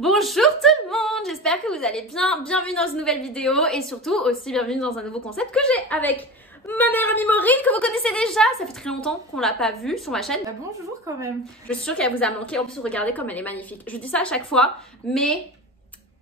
Bonjour tout le monde, j'espère que vous allez bien. Bienvenue dans une nouvelle vidéo et surtout aussi bienvenue dans un nouveau concept que j'ai avec ma meilleure amie Maureen que vous connaissez déjà. Ça fait très longtemps qu'on l'a pas vue sur ma chaîne. Ah, bonjour quand même. Je suis sûre qu'elle vous a manqué. En plus, regardez comme elle est magnifique. Je dis ça à chaque fois, mais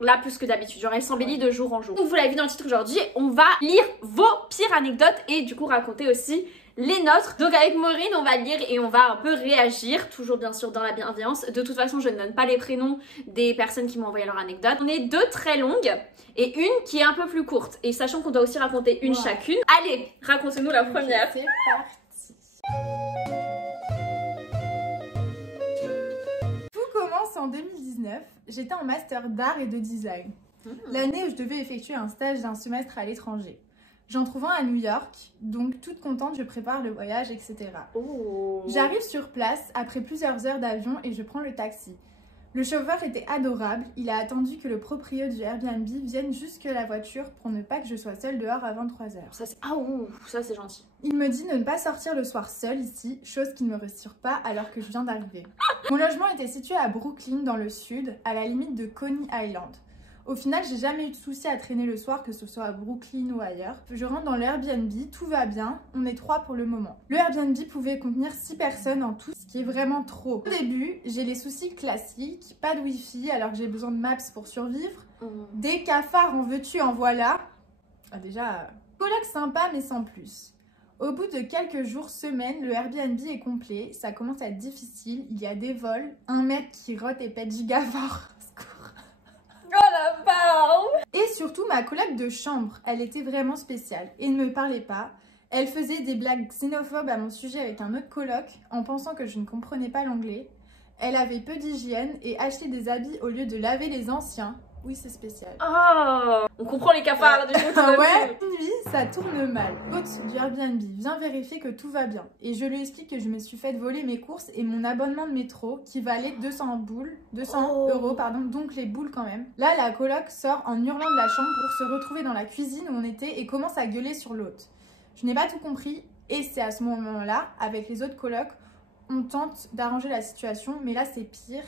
là plus que d'habitude. Genre elle s'embellit de jour en jour. Vous l'avez vu dans le titre aujourd'hui, on va lire vos pires anecdotes et du coup raconter aussi les nôtres. Donc avec Maureen, on va lire et on va un peu réagir, toujours bien sûr dans la bienveillance. De toute façon, je ne donne pas les prénoms des personnes qui m'ont envoyé leur anecdote. On est deux très longues et une qui est un peu plus courte. Et sachant qu'on doit aussi raconter une chacune. Allez, racontez-nous la première. C'est parti. Tout commence en 2019. J'étais en master d'art et de design. L'année où je devais effectuer un stage d'un semestre à l'étranger. J'en trouve un à New York, donc toute contente, je prépare le voyage, etc. Oh. J'arrive sur place après plusieurs heures d'avion et je prends le taxi. Le chauffeur était adorable, il a attendu que le proprio du Airbnb vienne jusque la voiture pour ne pas que je sois seule dehors à 23h. Ça c'est ça c'est gentil. Il me dit de ne pas sortir le soir seule ici, chose qui ne me rassure pas alors que je viens d'arriver. Mon logement était situé à Brooklyn dans le sud, à la limite de Coney Island. Au final, j'ai jamais eu de souci à traîner le soir, que ce soit à Brooklyn ou ailleurs. Je rentre dans le Airbnb, tout va bien, on est 3 pour le moment. Le Airbnb pouvait contenir 6 personnes en tout, ce qui est vraiment trop. Au début, j'ai les soucis classiques, pas de wifi alors que j'ai besoin de Maps pour survivre, des cafards en veux-tu en voilà. Ah, déjà, coloc sympa mais sans plus. Au bout de quelques jours, semaines, le Airbnb est complet, ça commence à être difficile, il y a des vols, un mec qui rote et pète gigafort. Oh la barre. Et surtout, ma coloc de chambre, elle était vraiment spéciale et ne me parlait pas. Elle faisait des blagues xénophobes à mon sujet avec un autre coloc en pensant que je ne comprenais pas l'anglais. Elle avait peu d'hygiène et achetait des habits au lieu de laver les anciens. Oui, c'est spécial. Oh, on comprend les cafards là, du coup. Ouais, une nuit, ça tourne mal. L'hôte du Airbnb vient vérifier que tout va bien. Et je lui explique que je me suis fait voler mes courses et mon abonnement de métro qui valait 200 euros, pardon, donc les boules quand même. Là, la coloc sort en hurlant de la chambre pour se retrouver dans la cuisine où on était et commence à gueuler sur l'hôte. Je n'ai pas tout compris et c'est à ce moment-là, avec les autres colocs, on tente d'arranger la situation, mais là c'est pire.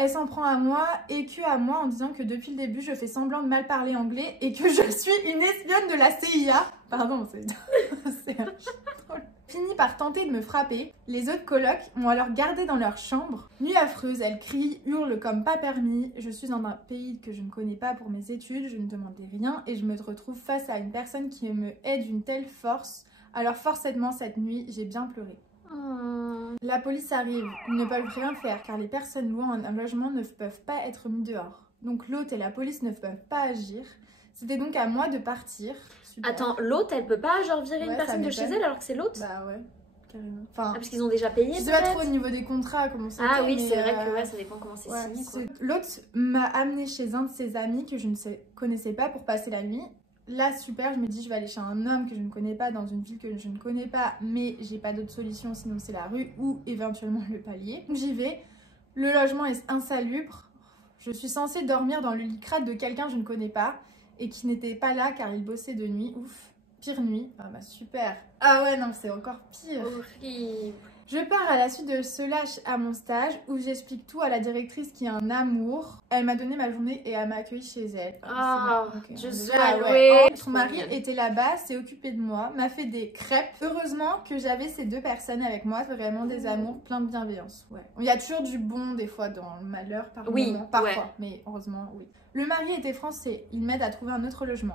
Elle s'en prend à moi et que à moi en disant que depuis le début, je fais semblant de mal parler anglais et que je suis une espionne de la CIA. Pardon, c'est drôle. Finit par tenter de me frapper. Les autres colocs m'ont alors gardée dans leur chambre. Nuit affreuse, elle crie, hurle comme pas permis. Je suis dans un pays que je ne connais pas pour mes études, je ne demandais rien et je me retrouve face à une personne qui me hait d'une telle force. Alors forcément, cette nuit, j'ai bien pleuré. La police arrive, ils ne peuvent rien faire car les personnes louant un logement ne peuvent pas être mis dehors. Donc l'hôte et la police ne peuvent pas agir. C'était donc à moi de partir. Super. Attends, l'hôte elle peut pas genre virer une personne de chez elle alors que c'est l'hôte? Bah ouais, carrément. Enfin, parce qu'ils ont déjà payé. Je sais pas trop au niveau des contrats comment c'est. Ah oui, c'est vrai que ouais, ça dépend comment c'est signé. L'hôte m'a amené chez un de ses amis que je ne connaissais pas pour passer la nuit. Là, super, je me dis je vais aller chez un homme que je ne connais pas dans une ville que je ne connais pas, mais j'ai pas d'autre solution sinon c'est la rue ou éventuellement le palier. Donc j'y vais, le logement est insalubre, je suis censée dormir dans le lit crade de quelqu'un que je ne connais pas et qui n'était pas là car il bossait de nuit, ouf, pire nuit. Ah bah super. Ah ouais non c'est encore pire. Horrible. Je pars à la suite de ce lâche à mon stage où j'explique tout à la directrice qui est un amour. Elle m'a donné ma journée et elle m'a accueilli chez elle. Je suis allouée. Son mari était là-bas, s'est occupé de moi, m'a fait des crêpes. Heureusement que j'avais ces deux personnes avec moi, vraiment des amours, plein de bienveillance. Ouais. Il y a toujours du bon des fois dans le malheur par moment, parfois, mais heureusement oui. Le mari était français, il m'aide à trouver un autre logement.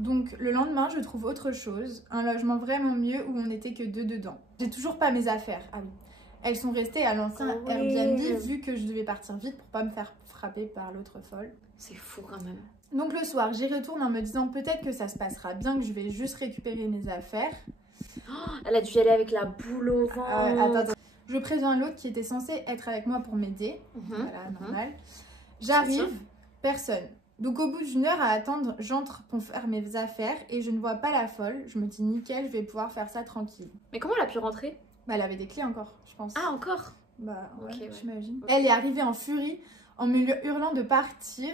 Donc le lendemain, je trouve autre chose, un logement vraiment mieux où on n'était que 2 dedans. J'ai toujours pas mes affaires. Ah oui. Elles sont restées à l'ancien Airbnb vu que je devais partir vite pour pas me faire frapper par l'autre folle. C'est fou quand même. Donc le soir, j'y retourne en me disant peut-être que ça se passera bien, que je vais juste récupérer mes affaires. Elle a dû y aller avec la boule au ventre. Attends. Je préviens l'autre qui était censé être avec moi pour m'aider. Voilà, normal. J'arrive, personne. Donc au bout d'une heure à attendre, j'entre pour faire mes affaires et je ne vois pas la folle. Je me dis nickel, je vais pouvoir faire ça tranquille. Mais comment elle a pu rentrer? Bah elle avait des clés encore, je pense. Ah encore? Bah ouais, j'imagine. Elle est arrivée en furie, en me hurlant de partir,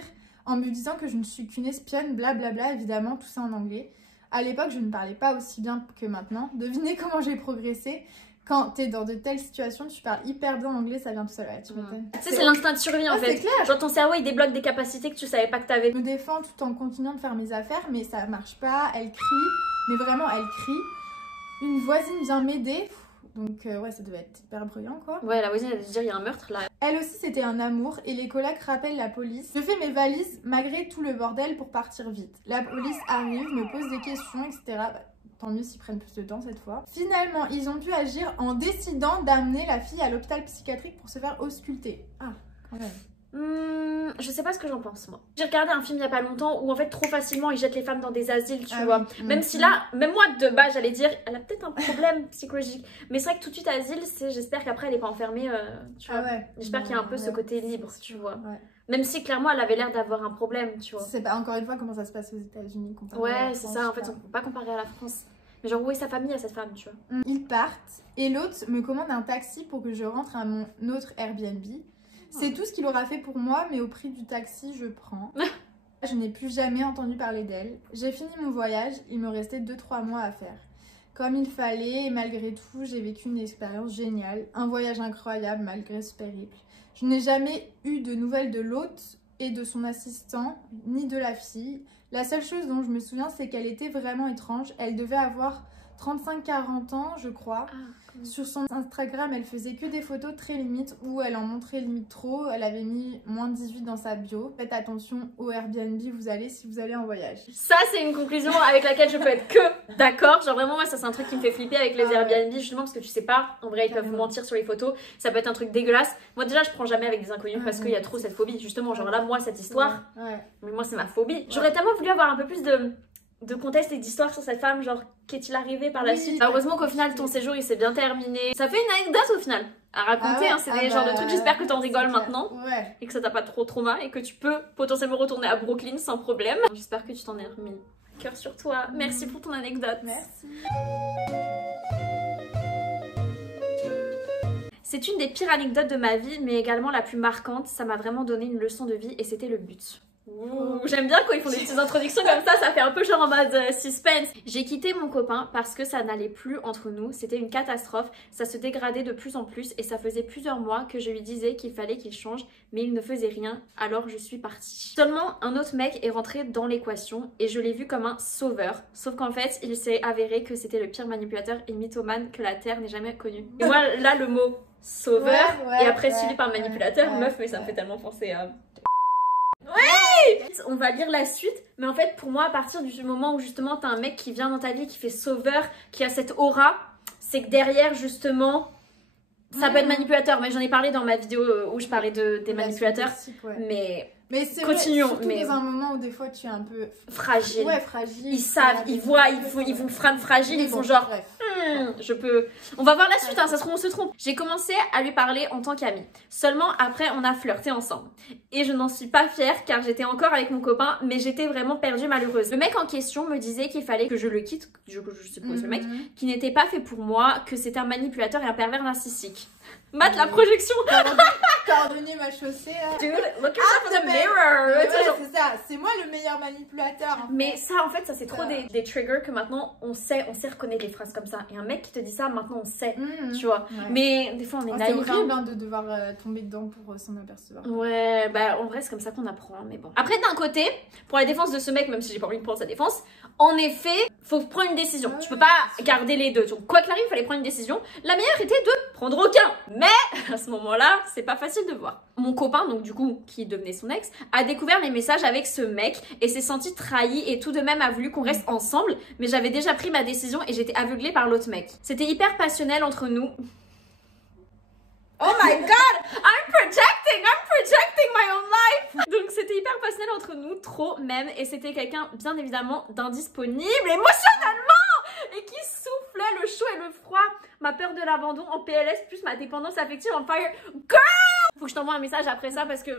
en me disant que je ne suis qu'une espionne, blablabla, évidemment, tout ça en anglais. À l'époque, je ne parlais pas aussi bien que maintenant. Devinez comment j'ai progressé. quand t'es dans de telles situations, tu parles hyper bien anglais, ça vient tout seul. Ouais, tu m'étonnes. Tu sais, c'est l'instinct de survie en fait. C'est clair. Genre ton cerveau il débloque des capacités que tu savais pas que t'avais. Je me défends tout en continuant de faire mes affaires, mais ça marche pas. Elle crie, mais vraiment elle crie. Une voisine vient m'aider. Donc ouais, ça devait être hyper bruyant quoi. Ouais, la voisine elle a dû dire il y a un meurtre là. Elle aussi c'était un amour et les colocs rappellent la police. Je fais mes valises malgré tout le bordel pour partir vite. La police arrive, me pose des questions, etc. Bah, tant mieux s'ils prennent plus de temps cette fois. Finalement, ils ont pu agir en décidant d'amener la fille à l'hôpital psychiatrique pour se faire ausculter. Ah, quand même. Je sais pas ce que j'en pense moi. J'ai regardé un film il y a pas longtemps où en fait trop facilement ils jettent les femmes dans des asiles, tu vois. Même si là, même moi de base j'allais dire elle a peut-être un problème psychologique. Mais c'est vrai que tout de suite asile, c'est j'espère qu'après elle est pas enfermée, tu vois. J'espère qu'il y a un peu ce côté libre, tu vois. Même si clairement elle avait l'air d'avoir un problème, tu vois. C'est pas encore une fois comment ça se passe aux États-Unis. Ouais, c'est ça en fait, on peut pas comparer à la France. Mais genre où est sa famille à cette femme, tu vois. Ils partent et l'autre me commande un taxi pour que je rentre à mon autre Airbnb. C'est tout ce qu'il aura fait pour moi, mais au prix du taxi, je prends. Je n'ai plus jamais entendu parler d'elle. J'ai fini mon voyage, il me restait 2-3 mois à faire. Comme il fallait, et malgré tout, j'ai vécu une expérience géniale. Un voyage incroyable malgré ce périple. Je n'ai jamais eu de nouvelles de l'hôte et de son assistant, ni de la fille. La seule chose dont je me souviens, c'est qu'elle était vraiment étrange. Elle devait avoir 35-40 ans, je crois. Sur son Instagram, elle faisait que des photos très limites où elle en montrait limite trop. Elle avait mis moins de 18 dans sa bio. Faites attention au Airbnb où vous allez si vous allez en voyage. Ça, c'est une conclusion avec laquelle je peux être que d'accord. Genre vraiment, moi, ça c'est un truc qui me fait flipper avec les Airbnb, justement parce que tu sais pas. En vrai, ils peuvent mentir sur les photos. Ça peut être un truc dégueulasse. Moi, déjà, je prends jamais avec des inconnus parce qu'il y a trop cette phobie. Justement, genre là, moi, cette histoire, mais moi, c'est ma phobie. J'aurais tellement voulu avoir un peu plus de contexte et d'histoire sur cette femme, genre qu'est-il arrivé par la suite. Heureusement qu'au final ton séjour il s'est bien terminé. Ça fait une anecdote au final à raconter, c'est des genres de trucs. J'espère que t'en rigoles maintenant et que ça t'a pas trop trauma et que tu peux potentiellement retourner à Brooklyn sans problème. J'espère que tu t'en es remis. Cœur sur toi. Merci pour ton anecdote. Merci. C'est une des pires anecdotes de ma vie, mais également la plus marquante. Ça m'a vraiment donné une leçon de vie et c'était le but. J'aime bien quand ils font des petites introductions comme ça fait un peu genre en mode suspense. J'ai quitté mon copain parce que ça n'allait plus entre nous, c'était une catastrophe, ça se dégradait de plus en plus et ça faisait plusieurs mois que je lui disais qu'il fallait qu'il change, mais il ne faisait rien, alors je suis partie. Seulement un autre mec est rentré dans l'équation et je l'ai vu comme un sauveur, sauf qu'en fait il s'est avéré que c'était le pire manipulateur et mythomane que la Terre n'ait jamais connu. Et moi là le mot sauveur et après suivi par manipulateur, meuf mais ça me fait tellement penser à... On va lire la suite, mais en fait pour moi à partir du moment où justement t'as un mec qui vient dans ta vie, qui fait sauveur, qui a cette aura, c'est que derrière justement ça peut être manipulateur, mais j'en ai parlé dans ma vidéo où je parlais des manipulateurs, mais c'est continuons, vrai, surtout dans un moment où des fois tu es un peu fragile. Ouais, fragile. Ils savent, ils voient, ils vont fragile, ils font genre je peux. On va voir la suite, hein, ça se trouve on se trompe. J'ai commencé à lui parler en tant qu'amie. Seulement après on a flirté ensemble. Et je n'en suis pas fière car j'étais encore avec mon copain, mais j'étais vraiment perdue, malheureuse. Le mec en question me disait qu'il fallait que je le quitte, je suppose le mec, qui n'était pas fait pour moi, que c'était un manipulateur et un pervers narcissique. Mate la projection. T'as ordonné ma chaussée là. Dude, look yourself in the mirror. Ouais, c'est ça, c'est moi le meilleur manipulateur. En fait. Mais ça en fait ça c'est trop des triggers que maintenant on sait reconnaître des phrases comme ça. Et un mec qui te dit ça maintenant on sait, tu vois. Mais des fois on est naïf. C'est horrible de devoir tomber dedans pour s'en apercevoir. Ouais, bah en vrai c'est comme ça qu'on apprend, mais bon. Après d'un côté, pour la défense de ce mec, même si j'ai pas envie de prendre sa défense, en effet, faut prendre une décision. Tu peux pas garder les deux. Donc quoi qu'il arrive, il fallait prendre une décision. La meilleure était de prendre aucun. Mais à ce moment-là, c'est pas facile de voir. Mon copain, donc du coup, qui devenait son ex, a découvert mes messages avec ce mec et s'est senti trahi et tout de même a voulu qu'on reste ensemble. Mais j'avais déjà pris ma décision et j'étais aveuglée par l'autre mec. C'était hyper passionnel entre nous. Oh my god! I'm projecting my own life! Donc c'était hyper passionnel entre nous, trop même, et c'était quelqu'un bien évidemment d'indisponible émotionnellement et qui soufflait le chaud et le froid, ma peur de l'abandon en PLS plus ma dépendance affective en fire. Girl! Faut que je t'envoie un message après ça parce que...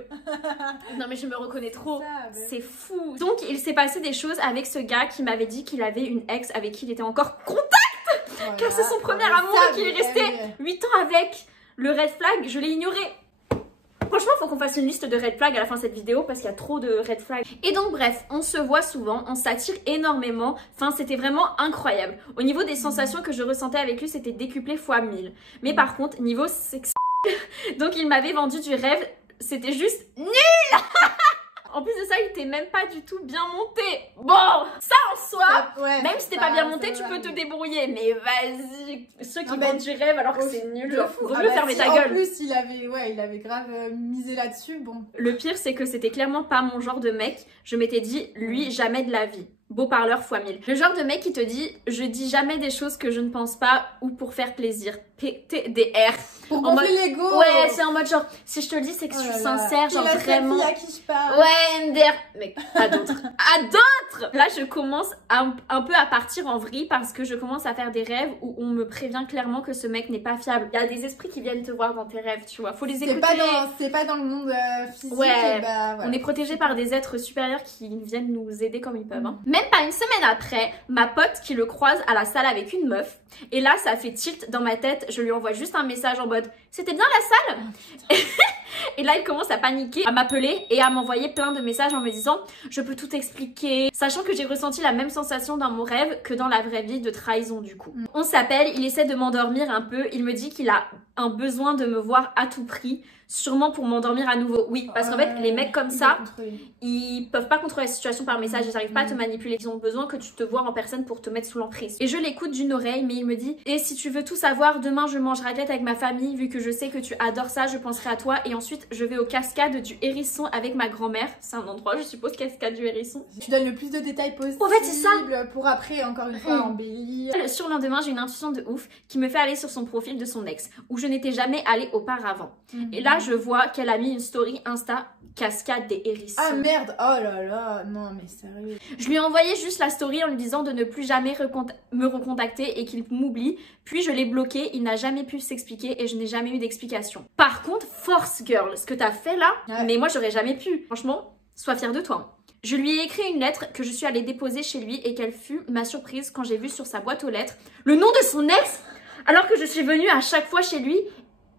Non mais je me reconnais trop, c'est fou. Donc il s'est passé des choses avec ce gars qui m'avait dit qu'il avait une ex avec qui il était encore en contact, car c'est son premier amour et qu'il est resté 8 ans avec. Le red flag, je l'ai ignoré. Franchement, faut qu'on fasse une liste de red flags à la fin de cette vidéo parce qu'il y a trop de red flags. Et donc bref, on se voit souvent, on s'attire énormément. Enfin, c'était vraiment incroyable. Au niveau des sensations que je ressentais avec lui, c'était décuplé fois 1000. Mais par contre, niveau sexe, donc il m'avait vendu du rêve, c'était juste nul. En plus de ça, il était même pas du tout bien monté. Bon, ça en soi, ouais, même si t'es pas bien monté, tu peux te débrouiller. Mais vas-y, ceux qui vendent du rêve alors que c'est nul, genre, vaut mieux fermer ta gueule. En plus, il avait grave misé là-dessus, bon. Le pire, c'est que c'était clairement pas mon genre de mec. Je m'étais dit, lui, jamais de la vie. Beau parleur fois 1000. Le genre de mec qui te dit, je dis jamais des choses que je ne pense pas ou pour faire plaisir. PTDR. Pour gonfler l'ego. Ouais, c'est en mode genre, si je te le dis, c'est que je suis sincère, genre vraiment. À qui je parle. Ouais, MDR. Mais à d'autres. À d'autres. Là, je commence un peu à partir en vrille parce que je commence à faire des rêves où on me prévient clairement que ce mec n'est pas fiable. Il y a des esprits qui viennent te voir dans tes rêves, tu vois. Faut les écouter. C'est pas dans le monde physique. Ouais. Bah, voilà. On est protégé par des êtres supérieurs qui viennent nous aider comme ils peuvent. Hein. Même pas une semaine après, ma pote qui le croise à la salle avec une meuf. Et là, ça fait tilt dans ma tête. Je lui envoie juste un message en mode « C'était bien la salle ?» Et là, il commence à paniquer, à m'appeler et à m'envoyer plein de messages en me disant « Je peux tout expliquer », sachant que j'ai ressenti la même sensation dans mon rêve que dans la vraie vie de trahison du coup. On s'appelle, il essaie de m'endormir un peu. Il me dit qu'il a un besoin de me voir à tout prix. Sûrement pour m'endormir à nouveau. Oui, parce qu'en fait, les mecs comme ça, ils peuvent pas contrôler la situation par message, ils n'arrivent pas à te manipuler. Ils ont besoin que tu te vois en personne pour te mettre sous l'emprise. Et je l'écoute d'une oreille, mais il me dit « Et si tu veux tout savoir, demain je mange raclette avec ma famille, vu que je sais que tu adores ça, je penserai à toi. Et ensuite, je vais aux cascades du Hérisson avec ma grand-mère. » C'est un endroit, je suppose, cascade du Hérisson. Tu donnes le plus de détails possible. En fait, c'est ça. Pour après, encore une fois, embellir. Le surlendemain, j'ai une intuition de ouf qui me fait aller sur son profil de son ex, où je n'étais jamais allée auparavant. Et là, je vois qu'elle a mis une story Insta cascade des hérissons. Ah merde, oh là là, non mais sérieux. Je lui ai envoyé juste la story en lui disant de ne plus jamais me recontacter et qu'il m'oublie. Puis je l'ai bloqué, il n'a jamais pu s'expliquer et je n'ai jamais eu d'explication. Par contre, force girl, ce que t'as fait là, mais moi j'aurais jamais pu. Franchement, sois fière de toi. Je lui ai écrit une lettre que je suis allée déposer chez lui et quelle fut ma surprise quand j'ai vu sur sa boîte aux lettres le nom de son ex, alors que je suis venue à chaque fois chez lui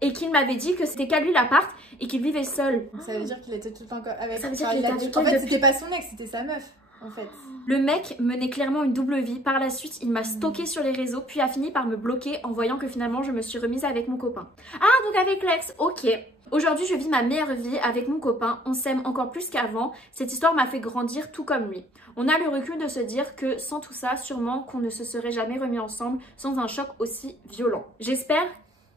et qu'il m'avait dit que c'était qu'à lui l'appart et qu'il vivait seul. Ça veut dire qu'il était tout le temps avec... Ça veut dire qu'il était avec En fait, c'était pas son ex, c'était sa meuf, en fait. Le mec menait clairement une double vie. Par la suite, il m'a stalké sur les réseaux, puis a fini par me bloquer en voyant que finalement, je me suis remise avec mon copain. Ah, donc avec l'ex, ok. Aujourd'hui, je vis ma meilleure vie avec mon copain. On s'aime encore plus qu'avant. Cette histoire m'a fait grandir tout comme lui. On a le recul de se dire que sans tout ça, sûrement qu'on ne se serait jamais remis ensemble sans un choc aussi violent. J'espère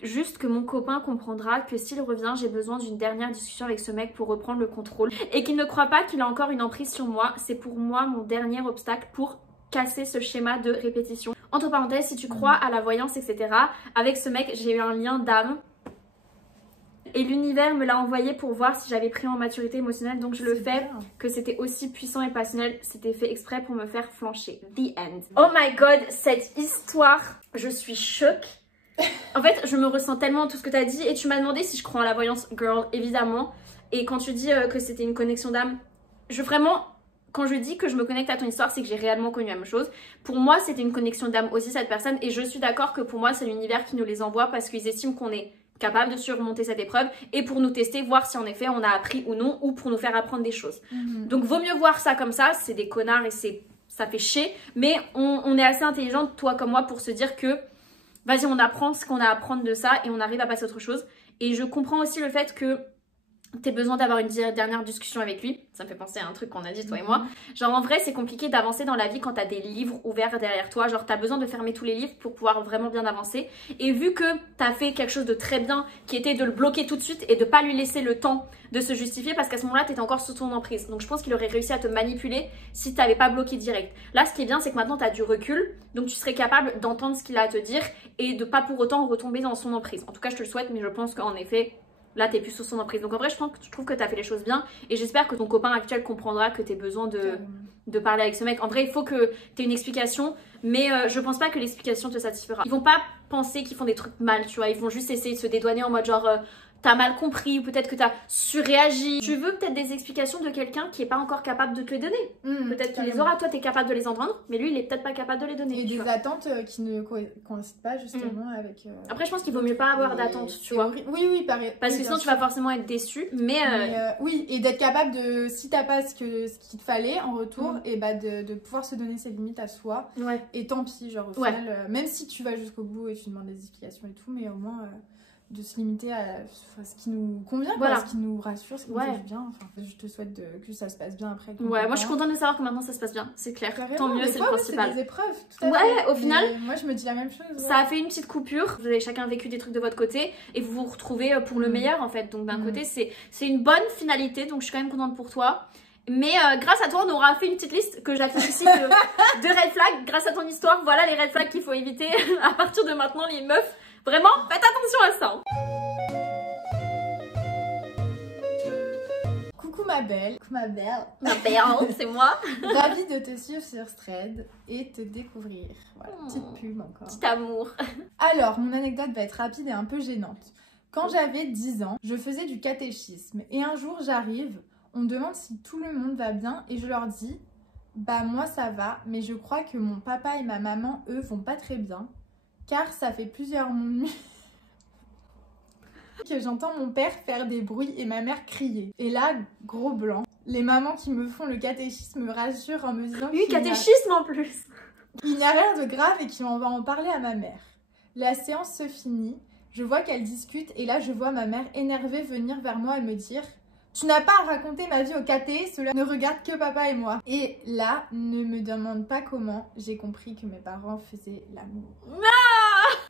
juste que mon copain comprendra que s'il revient, j'ai besoin d'une dernière discussion avec ce mec pour reprendre le contrôle et qu'il ne croit pas qu'il a encore une emprise sur moi. C'est pour moi mon dernier obstacle pour casser ce schéma de répétition. Entre parenthèses, si tu crois à la voyance, etc., avec ce mec, j'ai eu un lien d'âme. Et l'univers me l'a envoyé pour voir si j'avais pris en maturité émotionnelle. Donc je le fais, que c'était aussi puissant et passionnel. C'était fait exprès pour me faire flancher. The end. Oh my god, cette histoire, je suis choquée. En fait, je me ressens tellement tout ce que tu as dit. Et tu m'as demandé si je crois en la voyance, girl, évidemment. Et quand tu dis que c'était une connexion d'âme, quand je dis que je me connecte à ton histoire, c'est que j'ai réellement connu la même chose. Pour moi, c'était une connexion d'âme aussi, cette personne. Et je suis d'accord que pour moi, c'est l'univers qui nous les envoie parce qu'ils estiment qu'on est capable de surmonter cette épreuve et pour nous tester, voir si en effet on a appris ou non, ou pour nous faire apprendre des choses. Donc vaut mieux voir ça comme ça, c'est des connards et ça fait chier, mais on est assez intelligent, toi comme moi, pour se dire que vas-y, on apprend ce qu'on a à apprendre de ça et on arrive à passer à autre chose. Et je comprends aussi le fait que t'aies besoin d'avoir une dernière discussion avec lui. Ça me fait penser à un truc qu'on a dit toi et moi. Genre en vrai c'est compliqué d'avancer dans la vie quand t'as des livres ouverts derrière toi. Genre t'as besoin de fermer tous les livres pour pouvoir vraiment bien avancer. Et vu que t'as fait quelque chose de très bien qui était de le bloquer tout de suite et de pas lui laisser le temps de se justifier parce qu'à ce moment-là t'étais encore sous ton emprise. Donc je pense qu'il aurait réussi à te manipuler si t'avais pas bloqué direct. Là ce qui est bien c'est que maintenant t'as du recul. Donc tu serais capable d'entendre ce qu'il a à te dire et de pas pour autant retomber dans son emprise. En tout cas je te le souhaite, mais je pense qu'en effet là t'es plus sous son emprise. Donc en vrai je trouve que t'as fait les choses bien et j'espère que ton copain actuel comprendra que t'as besoin de parler avec ce mec. En vrai il faut que t'aies une explication, mais je pense pas que l'explication te satisfera. Ils vont pas penser qu'ils font des trucs mal, tu vois, ils vont juste essayer de se dédouaner en mode genre t'as mal compris ou peut-être que t'as surréagi. Tu veux peut-être des explications de quelqu'un qui est pas encore capable de te les donner. Peut-être qu'il les aura, toi t'es capable de les entendre, mais lui il est peut-être pas capable de les donner. Et des attentes qui ne coïncident pas justement avec... Après je pense qu'il vaut mieux pas avoir d'attentes, tu vois. Oui, pareil. Parce que sinon tu vas forcément être déçu, mais oui, et d'être capable de, si t'as pas ce qu'il te fallait en retour, et bah de pouvoir se donner ses limites à soi. Et tant pis, genre au final, même si tu vas jusqu'au bout et tu demandes des explications et tout, mais au moins de se limiter à ce qui nous convient, quoi, ce qui nous rassure, ce qui nous fait bien. Enfin, je te souhaite que ça se passe bien après. Moi je suis contente de savoir que maintenant ça se passe bien, c'est clair. Tant mieux, c'est le principal. C'est des épreuves. Au final, moi je me dis la même chose. Ça a fait une petite coupure. Vous avez chacun vécu des trucs de votre côté et vous vous retrouvez pour le meilleur en fait. Donc d'un côté, c'est une bonne finalité. Donc je suis quand même contente pour toi. Mais grâce à toi, on aura fait une petite liste que j'affiche ici de red flags. Grâce à ton histoire, voilà les red flags qu'il faut éviter à partir de maintenant, les meufs. Vraiment, faites attention à ça. Coucou ma belle. Ma belle, c'est moi. Ravie de te suivre sur Thread et te découvrir. Voilà, petite pub encore. Petit amour. Alors, mon anecdote va être rapide et un peu gênante. Quand j'avais 10 ans, je faisais du catéchisme et un jour j'arrive, on me demande si tout le monde va bien et je leur dis bah moi ça va, mais je crois que mon papa et ma maman, eux, vont pas très bien car ça fait plusieurs nuits que j'entends mon père faire des bruits et ma mère crier. Et là, gros blanc, les mamans qui me font le catéchisme me rassurent en me disant catéchisme en plus. Il n'y a rien de grave et qu'on va en parler à ma mère. La séance se finit, je vois qu'elle discute et là je vois ma mère énervée venir vers moi et me dire tu n'as pas à raconter ma vie au caté, cela ne regarde que papa et moi. Et là, ne me demande pas comment, j'ai compris que mes parents faisaient l'amour.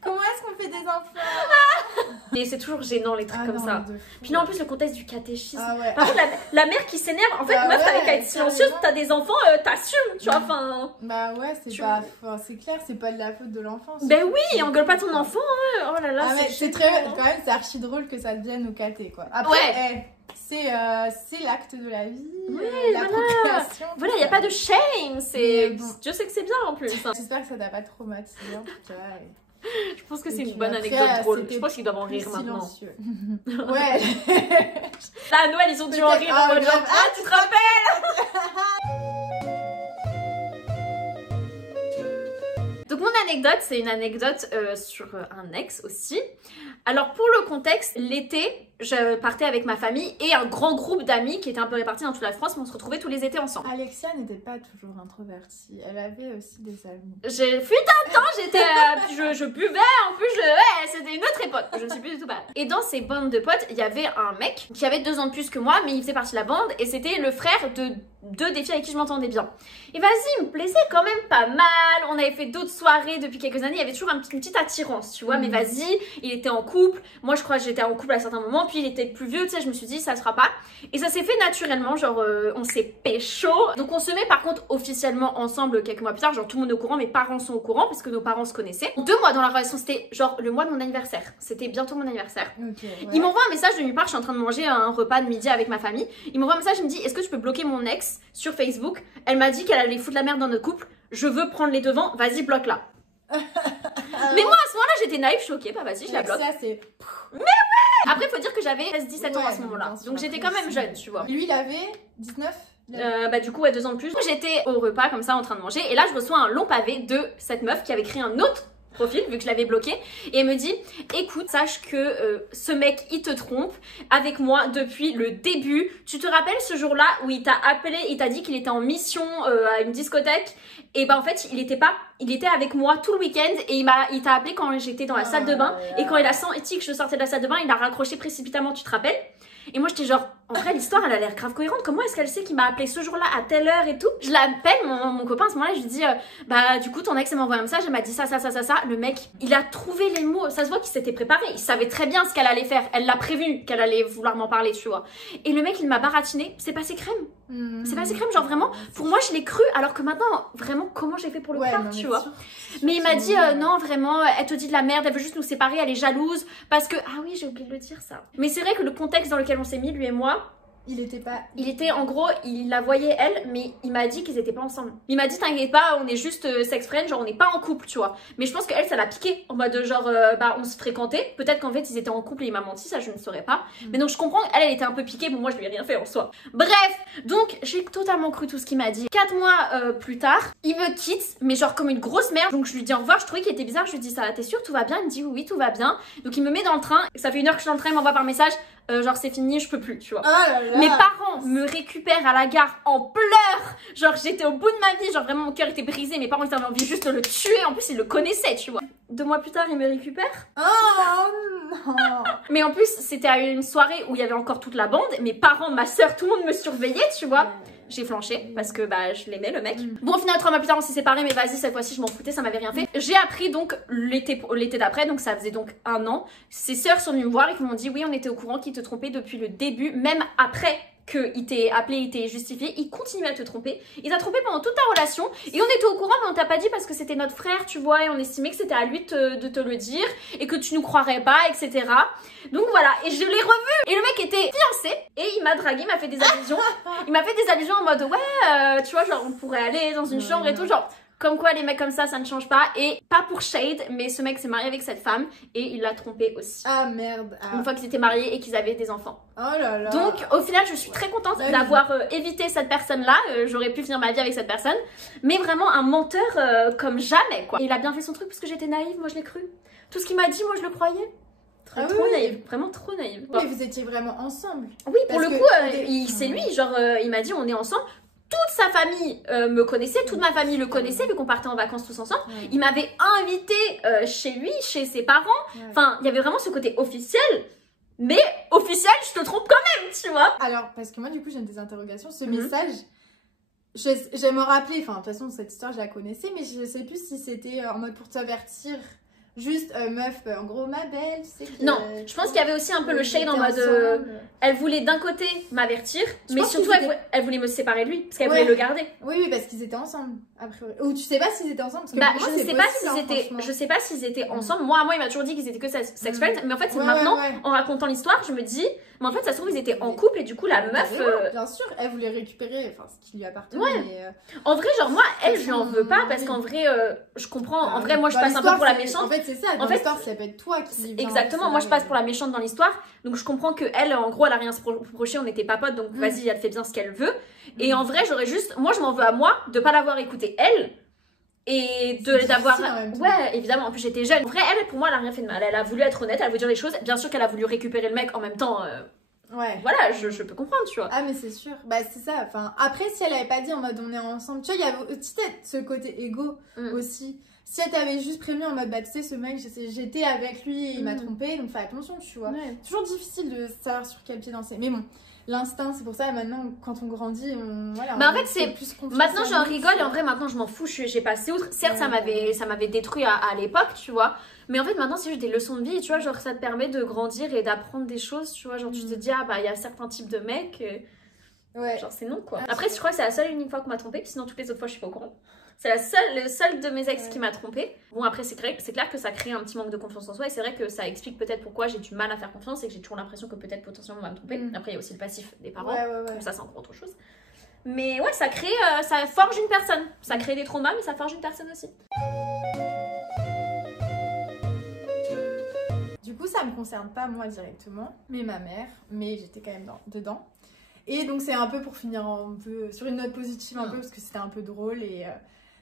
Comment est-ce qu'on fait des enfants? Et c'est toujours gênant les trucs comme ça. Puis là en plus le contexte du catéchisme. Par contre la mère qui s'énerve, en fait meuf t'avais qu'à être silencieuse, t'as des enfants, t'assumes, tu vois, enfin... Bah ouais, c'est pas... c'est clair, c'est pas de la faute de l'enfant. Ben oui, engueule pas ton enfant, hein. Oh là là, c'est très... Quand même, c'est archi drôle que ça devienne au caté, quoi. Après, c'est l'acte de la vie, la procréation. Voilà, il n'y a pas de shame, Dieu sait que c'est bien en plus. J'espère que ça t'a pas traumatisé en tout cas. Je pense que c'est une bonne anecdote drôle. Je pense qu'ils doivent en rire maintenant. Ouais. Là, à Noël, ils ont dû en rire en mode genre, tu te rappelles? Donc mon anecdote, c'est une anecdote sur un ex aussi. Alors pour le contexte, l'été, je partais avec ma famille et un grand groupe d'amis qui était un peu répartis dans toute la France, mais on se retrouvait tous les étés ensemble. Alexia n'était pas toujours introvertie, elle avait aussi des amis. J'ai fui un temps, j'étais, je buvais, en plus, c'était une autre époque, je ne suis plus du tout mal. Et dans ces bandes de potes, il y avait un mec qui avait 2 ans de plus que moi, mais il faisait partie de la bande et c'était le frère de 2 des filles avec qui je m'entendais bien. Et vas-y, il me plaisait quand même pas mal, on avait fait d'autres soirées depuis quelques années, il y avait toujours une petite attirance, tu vois, mais vas-y, il était en couple, moi je crois que j'étais en couple à certains moments, puis il était plus vieux, tu sais, je me suis dit ça se fera pas. Et ça s'est fait naturellement, genre on s'est pécho. Donc on se met par contre officiellement ensemble quelques mois plus tard, genre tout le monde est au courant, mes parents sont au courant parce que nos parents se connaissaient. 2 mois dans la relation, c'était genre le mois de mon anniversaire, c'était bientôt mon anniversaire. Il m'envoie un message de nulle part, je suis en train de manger un repas de midi avec ma famille. Il m'envoie un message, il me dit est-ce que tu peux bloquer mon ex sur Facebook? Elle m'a dit qu'elle allait foutre la merde dans notre couple, je veux prendre les devants, vas-y bloque-la. Mais moi à ce moment-là j'étais naïve, je suis ok, bah vas-y je la bloque. Mais ouais. Après faut dire que j'avais 16-17 ans à ce moment-là, donc j'étais quand même jeune, tu vois. Lui il avait 19. Bah du coup 2 ans de plus. J'étais au repas comme ça en train de manger et là je reçois un long pavé de cette meuf qui avait créé un autre profil vu que je l'avais bloqué et elle me dit écoute sache que ce mec il te trompe avec moi depuis le début, tu te rappelles ce jour là où il t'a appelé, il t'a dit qu'il était en mission à une discothèque et bah en fait il était avec moi tout le week-end et il t'a appelé quand j'étais dans la salle de bain et quand il a senti que je sortais de la salle de bain il a raccroché précipitamment, tu te rappelles? Et moi j'étais genre, en vrai l'histoire elle a l'air grave cohérente, comment est-ce qu'elle sait qu'il m'a appelé ce jour-là à telle heure et tout? Je l'appelle, mon copain à ce moment-là, je lui dis bah du coup ton ex elle m'a envoyé un message, elle m'a dit ça, le mec il a trouvé les mots, ça se voit qu'il s'était préparé, il savait très bien ce qu'elle allait faire, elle l'a prévenu qu'elle allait vouloir m'en parler tu vois. Et le mec il m'a baratiné, c'est passé crème, c'est passé crème, genre vraiment, pour moi je l'ai cru alors que maintenant vraiment comment j'ai fait pour le croire tu vois. Mais il m'a dit non vraiment elle te dit de la merde, elle veut juste nous séparer, elle est jalouse parce que, ah oui j'ai oublié de le dire ça. Mais c'est vrai que le contexte dans lequel on s'est mis lui et moi, Il était en gros, il la voyait elle, mais il m'a dit qu'ils étaient pas ensemble. Il m'a dit t'inquiète pas, on est juste sex friend, genre on n'est pas en couple, tu vois. Mais je pense qu'elle, ça l'a piqué en mode genre bah on se fréquentait. Peut-être qu'en fait ils étaient en couple et il m'a menti, ça je ne saurais pas. Mais donc je comprends qu'elle, elle était un peu piquée. Bon, moi je lui ai rien fait en soi. Bref, donc j'ai totalement cru tout ce qu'il m'a dit. 4 mois plus tard, il me quitte, mais genre comme une grosse merde. Donc je lui dis au revoir, je trouvais qu'il était bizarre. Je lui dis ça, t'es sûre, tout va bien? Il me dit oui, tout va bien. Donc il me met dans le train. Ça fait 1 heure que je suis dans le train, il m'envoie par message. Genre c'est fini, je peux plus, tu vois. Oh là là. Mes parents me récupèrent à la gare en pleurs. Genre j'étais au bout de ma vie, genre vraiment mon cœur était brisé. Mes parents ils avaient envie juste de le tuer. En plus ils le connaissaient, tu vois. 2 mois plus tard, ils me récupèrent. Oh non. Mais en plus c'était à une soirée où il y avait encore toute la bande. Mes parents, ma soeur, tout le monde me surveillait, tu vois. J'ai flanché parce que bah je l'aimais le mec. Bon, au final 3 mois plus tard on s'est séparés, mais vas-y, cette fois-ci je m'en foutais, ça m'avait rien fait. J'ai appris donc l'été d'après, donc ça faisait donc 1 an. Ses sœurs sont venues me voir et qui m'ont dit oui, on était au courant qu'il te trompait depuis le début, même après qu'il t'ait appelé, il t'ait justifié, il continuait à te tromper. Il t'a trompé pendant toute ta relation et on était au courant, mais on t'a pas dit parce que c'était notre frère, tu vois, et on estimait que c'était à lui de te le dire et que tu nous croirais pas, etc. Donc voilà, et je l'ai revu et le mec était fiancé et il m'a dragué, il m'a fait des allusions. Il m'a fait des allusions en mode ouais, tu vois, genre on pourrait aller dans une chambre et tout, genre comme quoi les mecs comme ça ne change pas. Et pas pour shade, mais ce mec s'est marié avec cette femme et il l'a trompé aussi. Ah merde. Une fois qu'ils étaient mariés et qu'ils avaient des enfants. Oh là là. Donc au final je suis très contente d'avoir évité cette personne là. J'aurais pu finir ma vie avec cette personne. Mais vraiment un menteur comme jamais quoi. Et il a bien fait son truc parce que j'étais naïve, moi je l'ai cru. Tout ce qu'il m'a dit, moi je le croyais. Trop naïve, vraiment trop naïve. Mais vous étiez vraiment ensemble? Oui, pour le coup, c'est lui, genre il m'a dit on est ensemble. Toute sa famille me connaissait, toute ma famille le connaissait vu qu'on partait en vacances tous ensemble. Il m'avait invité chez lui, chez ses parents. Enfin, il y avait vraiment ce côté officiel. Mais officiel, je te trompe quand même, tu vois. Alors, parce que moi du coup j'ai des interrogations. Ce message, je me rappeler, enfin de toute façon cette histoire je la connaissais, mais je sais plus si c'était en mode pour t'avertir. Juste meuf, en gros ma belle, tu sais que, non, je pense qu'il y avait aussi un peu le shade en mode elle voulait d'un côté m'avertir, mais surtout elle voulait me séparer de lui parce qu'elle voulait le garder. Oui, parce qu'ils étaient ensemble a priori. Ou tu sais pas s'ils étaient ensemble parce que bah, moi, je sais pas s'ils étaient ensemble. Moi il m'a toujours dit qu'ils étaient que sex friends, mais en fait c'est maintenant en racontant l'histoire, je me dis mais en fait ça se trouve ils étaient en couple et du coup la meuf bien sûr, elle voulait récupérer ce qui lui appartenait. Mais en vrai genre moi elle je lui en veux pas parce qu'en vrai je comprends, en vrai moi je passe un peu pour la méchante. En fait c'est ça, dans l'histoire ça peut être toi qui... Exactement, moi je passe pour la méchante dans l'histoire, donc je comprends que elle en gros elle a rien à se reprocher, on n'était pas potes, donc vas-y elle fait bien ce qu'elle veut. Et en vrai j'aurais juste, moi je m'en veux à moi de pas l'avoir écouté elle et d'avoir évidemment en plus j'étais jeune. En vrai elle pour moi elle a rien fait de mal, elle a voulu être honnête, elle a voulu dire les choses, bien sûr qu'elle a voulu récupérer le mec en même temps. Voilà, je peux comprendre, tu vois. Ah mais c'est sûr, bah c'est ça, enfin après si elle avait pas dit en mode on est ensemble, tu vois, il y avait peut-être ce côté égo aussi. Si elle t'avait juste prévenu en mode bah tu sais ce mec j'étais avec lui et il m'a trompé, donc fais attention, tu vois. Toujours difficile de savoir sur quel pied danser, mais bon, l'instinct c'est pour ça, maintenant quand on grandit bah en fait c'est plus maintenant j'en rigole et en vrai maintenant je m'en fous, j'ai passé outre. Certes ça m'avait détruit à l'époque, tu vois, mais en fait maintenant c'est juste des leçons de vie, tu vois, genre ça te permet de grandir et d'apprendre des choses, tu vois, genre tu te dis ah bah il y a certains types de mecs genre c'est non quoi. Après je crois que c'est la seule et unique fois qu'on m'a trompée, sinon toutes les autres fois je suis pas au courant. C'est le seul de mes ex qui m'a trompée. Bon après c'est clair que ça crée un petit manque de confiance en soi et c'est vrai que ça explique peut-être pourquoi j'ai du mal à faire confiance et que j'ai toujours l'impression que peut-être potentiellement on va me tromper. Après il y a aussi le passif des parents, comme ça c'est encore autre chose. Mais ouais ça crée, ça forge une personne. Ça crée des traumas mais ça forge une personne aussi. Du coup ça me concerne pas moi directement, mais ma mère, mais j'étais quand même dedans. Et donc c'est un peu pour finir un peu sur une note positive un peu parce que c'était un peu drôle et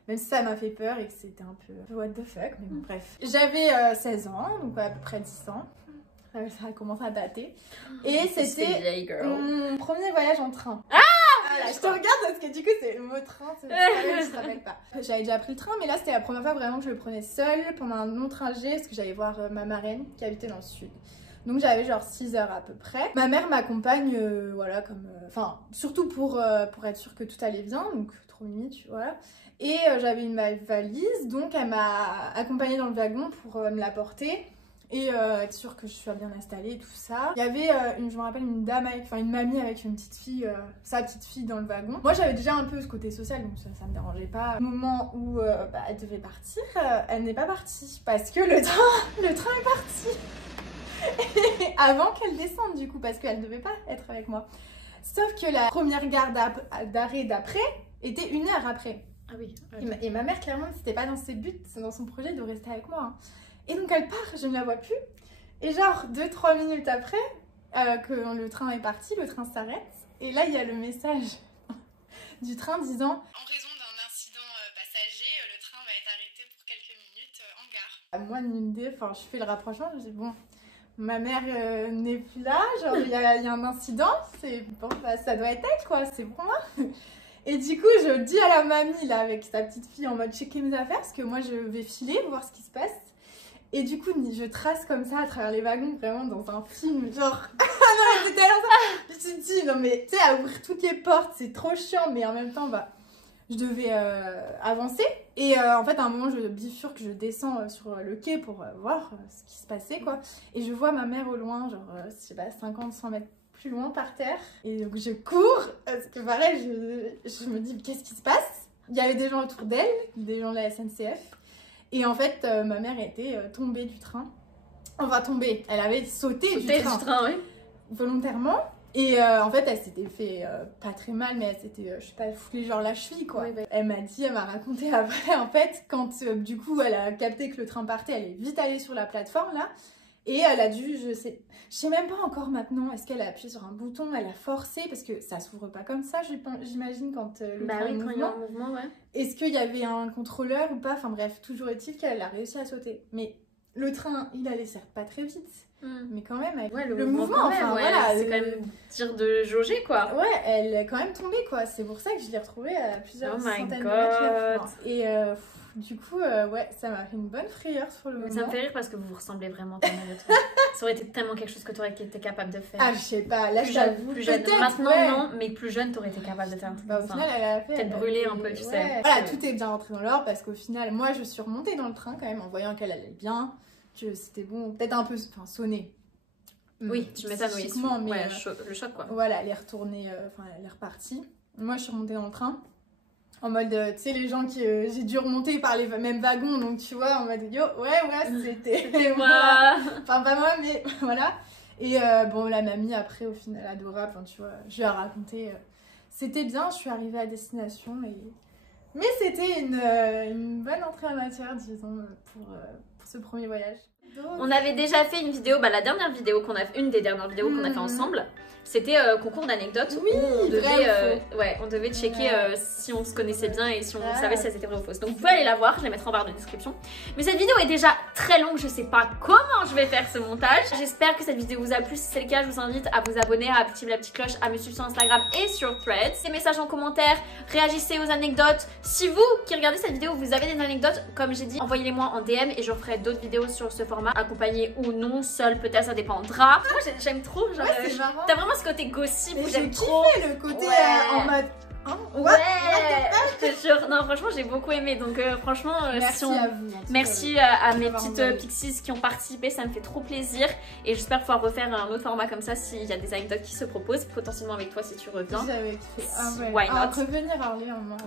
même si ça m'a fait peur et que c'était un peu what the fuck, mais bon bref. J'avais 16 ans, donc à peu près 10 ans, ça a commencé à dater. Et c'était mon premier voyage en train. Voilà, je te regarde parce que du coup c'est le mot train, je te rappelle pas. J'avais déjà pris le train mais là c'était la première fois vraiment que je le prenais seule pendant un long trajet parce que j'allais voir ma marraine qui habitait dans le sud. Donc j'avais genre 6 heures à peu près. Ma mère m'accompagne, voilà, comme... Enfin, surtout pour être sûre que tout allait bien, donc trop mimi, tu vois. Et j'avais ma valise, donc elle m'a accompagnée dans le wagon pour me la porter. Et être sûre que je sois bien installée, tout ça. Il y avait, je me rappelle, une dame, une mamie avec une petite fille, sa petite fille dans le wagon. Moi j'avais déjà un peu ce côté social, donc ça me dérangeait pas. Au moment où elle devait partir, elle n'est pas partie, parce que le train est parti. Avant qu'elle descende du coup parce qu'elle devait pas être avec moi. Sauf que la première gare d'arrêt d'après était 1 heure après. Ah oui. Et ma mère, clairement, c'était pas dans ses buts, c'est dans son projet de rester avec moi. Hein. Et donc elle part, je ne la vois plus. Et genre 2-3 minutes après que le train est parti, le train s'arrête. Et là, il y a le message du train disant en raison d'un incident passager, le train va être arrêté pour quelques minutes en gare. Moi, une idée, enfin, je fais le rapprochement, je dis bon, ma mère n'est plus là, genre il y a un incident, c'est bon, bah, ça doit être elle quoi, c'est pour moi. Et du coup, je dis à la mamie là avec sa petite fille en mode checker mes affaires parce que moi je vais filer voir ce qui se passe. Et du coup, je trace comme ça à travers les wagons, vraiment dans un film, genre. Ah non, c'était tellement ça. Je me suis dit, non mais tu sais, à ouvrir toutes les portes, c'est trop chiant, mais en même temps, bah, je devais avancer. Et en fait, à un moment, je bifurque, je descends sur le quai pour voir ce qui se passait, quoi. Et je vois ma mère au loin, genre, je sais pas, 50-100 mètres plus loin par terre. Et donc, je cours, parce que pareil, je me dis, qu'est-ce qui se passe? Il y avait des gens autour d'elle, des gens de la SNCF. Et en fait, ma mère était tombée du train. Enfin, tombée, elle avait sauté du train, oui. Volontairement. Et en fait, elle s'était fait pas très mal, mais elle s'était, je sais pas, foulée genre la cheville, quoi. Oui. Elle m'a raconté après, en fait, quand du coup, elle a capté que le train partait, elle est vite allée sur la plateforme, là. Et elle a dû, je sais même pas encore maintenant, est-ce qu'elle a appuyé sur un bouton, elle a forcé, parce que ça s'ouvre pas comme ça, j'imagine, quand le train est en mouvement. Ouais. Est-ce qu'il y avait un contrôleur ou pas? Enfin bref, toujours est-il qu'elle a réussi à sauter. Mais le train, il allait certes pas très vite, mais quand même, avec le mouvement, même, enfin ouais, voilà. C'est quand même tir de jauger, quoi. Ouais, elle est quand même tombée, quoi. C'est pour ça que je l'ai retrouvée à plusieurs centaines de mètres. Et du coup, ouais, ça m'a fait une bonne frayeur sur le moment. Ça me fait rire parce que vous vous ressemblez vraiment tellement. Ça aurait été tellement quelque chose que tu aurais été capable de faire. Ah, je sais pas, là j'avoue. Plus jeune. Maintenant, ouais. Non, mais plus jeune, t'aurais été capable de faire un truc. Bah, au final, elle a fait. Peut-être brûlée un peu, tu sais. Voilà, tout est bien rentré dans l'ordre parce qu'au final, moi je suis remontée dans le train quand même en voyant qu'elle allait bien, que c'était bon, peut-être un peu sonné. Oui, tu m'étonnes, oui. Mais ouais, le choc, quoi. Voilà, elle est retournée, enfin, elle est repartie. Moi, je suis remontée dans le train. En mode, tu sais, les gens qui. J'ai dû remonter par les mêmes wagons, donc tu vois, en mode, yo, ouais, c'était moi. Enfin, pas moi, mais voilà. Et bon, la mamie, après, au final, adorable, enfin, tu vois, je lui ai raconté. C'était bien, je suis arrivée à destination. Mais c'était une bonne entrée en matière, disons, pour ce premier voyage. Donc... On avait déjà fait une vidéo, bah, une des dernières vidéos qu'on a fait ensemble. C'était concours d'anecdotes oui, où on devait checker si on se connaissait bien et si on savait si elles étaient vraies ou fausses. Donc vous pouvez aller la voir, je la mettrai en barre de description. Mais cette vidéo est déjà très longue, je sais pas comment je vais faire ce montage. J'espère que cette vidéo vous a plu. Si c'est le cas, je vous invite à vous abonner, à activer la petite cloche, à me suivre sur Instagram et sur Threads. Des messages en commentaire, réagissez aux anecdotes. Si vous qui regardez cette vidéo, vous avez des anecdotes, comme j'ai dit, envoyez-les-moi en DM et je ferai d'autres vidéos sur ce format, accompagné ou non, seul peut-être, ça dépendra. Moi j'aime trop, genre, t'as vraiment ce côté gossip où j'aime trop le côté en mode je te jure, non franchement j'ai beaucoup aimé, donc franchement merci à mes petites pixies qui ont participé, ça me fait trop plaisir et j'espère pouvoir refaire un autre format comme ça s'il y a des anecdotes qui se proposent, potentiellement avec toi si tu reviens. Why not? Revenir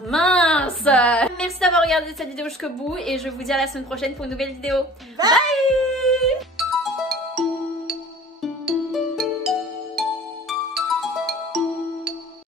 mince. Merci d'avoir regardé cette vidéo jusqu'au bout et je vous dis à la semaine prochaine pour une nouvelle vidéo. Bye.